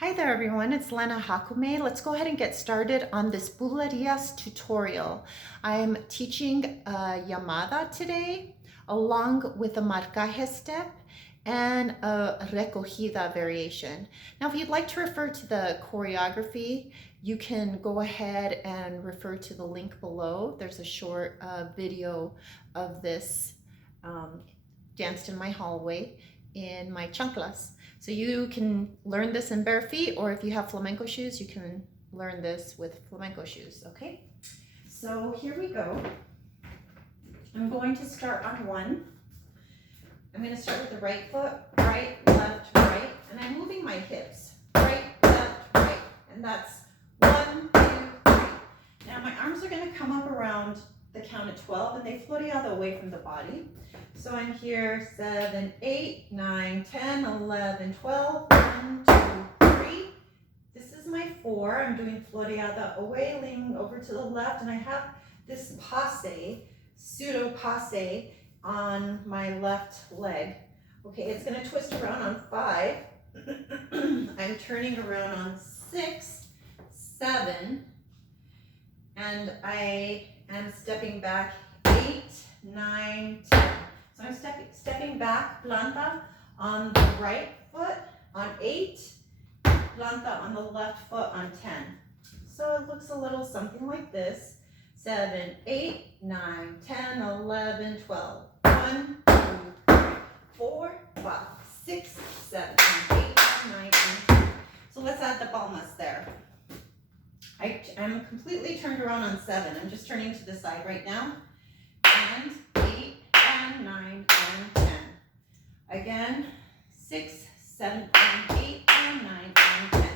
Hi there everyone, it's Lena Jácome. Let's go ahead and get started on this Bulerías tutorial. I'm teaching a llamada today along with a marcaje step and a recogida variation. Now if you'd like to refer to the choreography, you can go ahead and refer to the link below. There's a short video of this danced in my hallway in my chanclas. So you can learn this in bare feet, or if you have flamenco shoes, you can learn this with flamenco shoes, okay? So here we go. I'm going to start on one. I'm going to start with the right foot, right, left, right, and I'm moving my hips, right, left, right, and that's 1, 2, 3. Now my arms are going to come up around the count of 12, and they floreado away from the body. So I'm here, 7, 8, 9, 10, 11, 12, 1, 2, 3. This is my 4. I'm doing floreada away, leaning over to the left, and I have this passe, pseudo passe on my left leg. Okay, it's going to twist around on 5. I'm turning around on 6, 7, and I am stepping back 8, 9, 10. So I'm stepping back, planta on the right foot on 8, planta on the left foot on 10. So it looks a little something like this. 7, 8, 9, 10, 11, 12. 1, 2, 3, 4, 5, 6, 7, 8, 9, and 10. So let's add the palmas there. I'm completely turned around on 7. I'm just turning to the side right now. And 8, and 9, and 10. Again, 6, 7, and 8, and 9, and 10.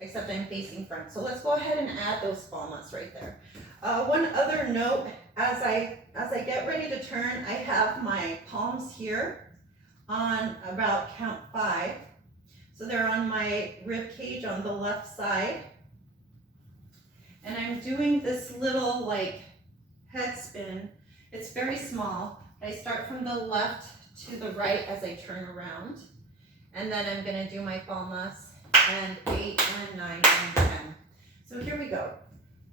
Except I'm facing front. So let's go ahead and add those palmas right there. One other note, as I get ready to turn, I have my palms here on about count 5. So they're on my rib cage on the left side. And I'm doing this little like head spin. It's very small. I start from the left to the right as I turn around. And then I'm going to do my palmas and 8 and 9 and 10. So here we go.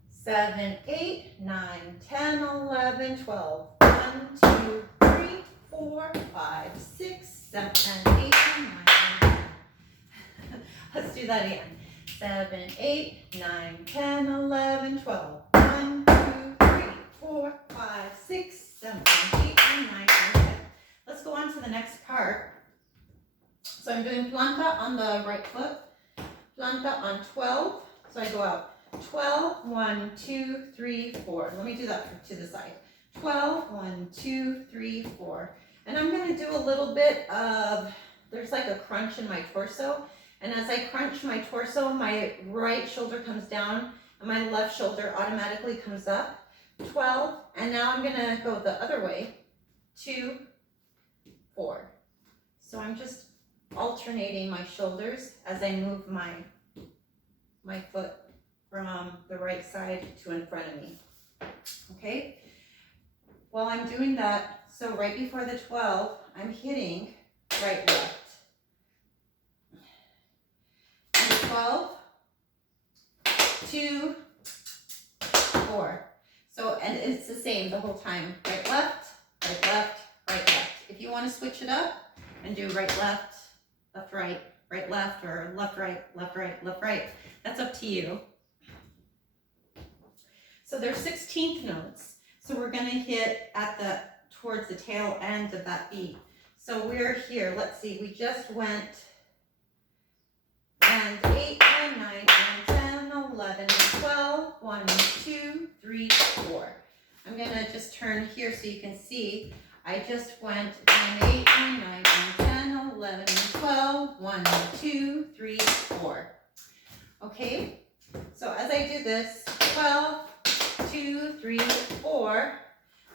7, 8, 9, 10, 11, 12. 1, 2, 3, 4, 5, 6, 7, and 8 and 9 and 10. Let's do that again. 7, 8, 9, 10, 11, 12. 1, 2, 3, 4, 5, 6, 7, 8, and 9, and 10. Let's go on to the next part. So I'm doing planta on the right foot, planta on 12. So I go out 12, 1, 2, 3, 4. Let me do that to the side. 12, 1, 2, 3, 4. And I'm going to do a little bit of, there's like a crunch in my torso. And as I crunch my torso, my right shoulder comes down and my left shoulder automatically comes up. 12, and now I'm going to go the other way. 2, 4. So I'm just alternating my shoulders as I move my foot from the right side to in front of me. Okay? While I'm doing that, so right before the 12, I'm hitting right, left. And 12, 2, 4. So, and it's the same the whole time. Right, left, right, left, right, left. If you want to switch it up and do right, left, right, right, left, or left, right, left, right, left, right, that's up to you. So there's 16th notes. So we're going to hit at towards the tail end of that beat. So we're here. Let's see. We just went and 8 and 9 and 10, 11 and 12. 1, 2, 3, 4. I'm going to just turn here so you can see. I just went and 8 and 9 and 10, 11 and 12. 1, 2, 3, 4. Okay. So as I do this, 12, 2, 3, 4,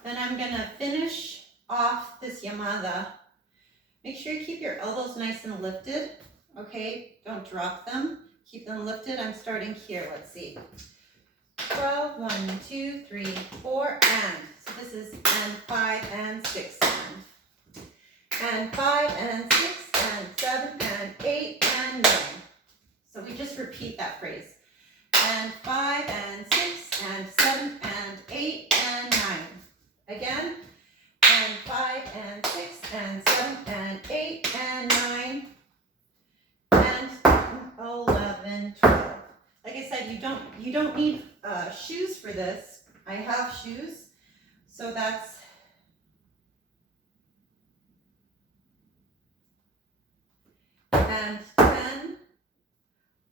then I'm going to finish off this llamada. Make sure you keep your elbows nice and lifted, okay? Don't drop them. Keep them lifted. I'm starting here. Let's see. 12, 1, 2, 3, 4, and. So this is and 5 and 6 and 5 and 6 and 7 and 8 and 9. repeat that phrase. And 5 and 6 and 7 and 8 and 9. Again. And 5 and 6 and 7 and 8 and 9 and 11, 12. Like I said, you don't need shoes for this. I have shoes, so that's and 10,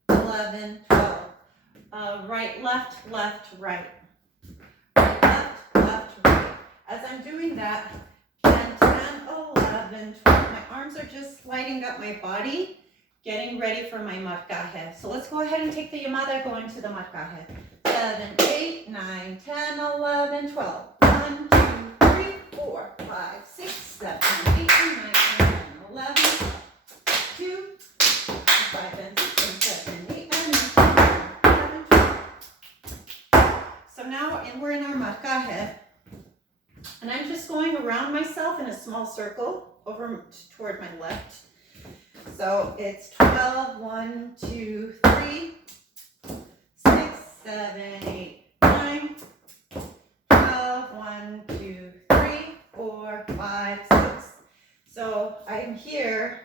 11, 12. Right, left, left, right. Right, left, left, right. As I'm doing that, 10, 11, 12. My arms are just sliding up my body, getting ready for my marcaje. So let's go ahead and take the llamada, go into the marcaje. 7, 8, 9, 10, 11, 12. 1, 2, 3, 4, 5, 6, 7, 8, 9, 10, 11, 2, 5, and 6, and 7, 8, and 9, 11, 12. So now we're in our marcaje. And I'm just going around myself in a small circle over toward my left. So it's 12, 1, 2, 3, 6, 7, 8, 9, 12, 1, 2, 3, 4, 5, 6. So I'm here,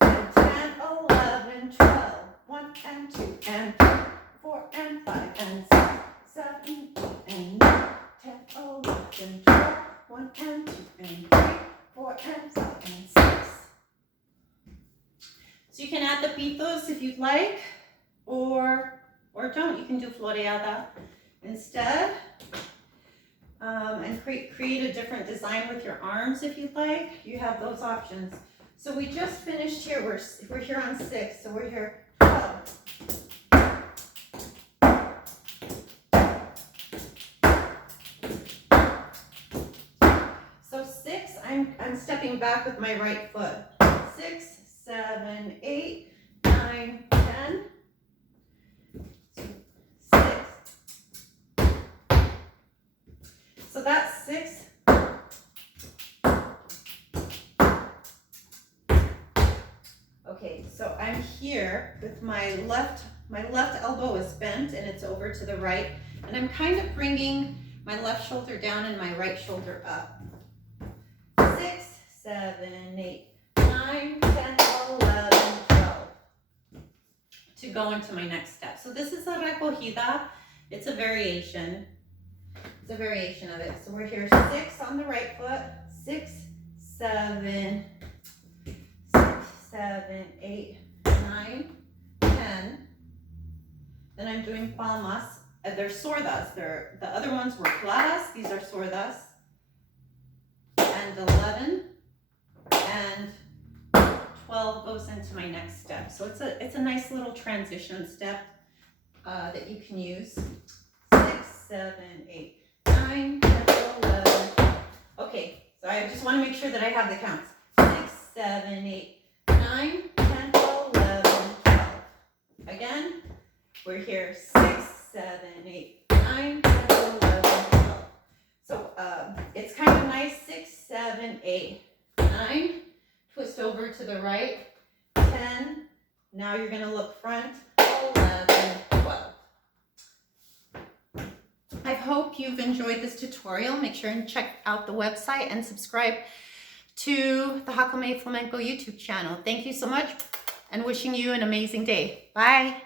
and 10, 11, 12, 1 and 2 and 3, 4 and 5 and 6, 7, 8 and 9, 10, 11, 12, 1 and 2 and 3, 4 and 5 and 6. So you can add the pitos if you'd like, or don't. You can do floreada instead, and create a different design with your arms if you'd like. You have those options. So we just finished here. We're here on 6, so we're here 12. So 6, I'm stepping back with my right foot. 6, 7, 8, 9, 10. 6. So that's 6. Okay, so I'm here with my left elbow is bent and it's over to the right, and I'm kind of bringing my left shoulder down and my right shoulder up. 6, 7, 8, 9, 10, 11, 12. To go into my next step. So this is a recogida. It's a variation. It's a variation of it. So we're here 6 on the right foot. 6, 7, 8, 9, 10. Then I'm doing palmas. They're sordas. The other ones were claras. These are sordas. And 11 and 12 goes into my next step. So it's a nice little transition step that you can use. 6, 7, 8, 9, 10, 11. Okay, so I just want to make sure that I have the counts. 6, 7, 8, 9, 10, 11, 12. Again, we're here 6, 7, 8, 9, 10, 11, 12. So it's kind of nice. 6, 7, 8, 9. Twist over to the right. 10. Now you're going to look front. 11, 12. I hope you've enjoyed this tutorial. Make sure and check out the website and subscribe to the Jácome Flamenco YouTube channel. Thank you so much, and wishing you an amazing day. Bye.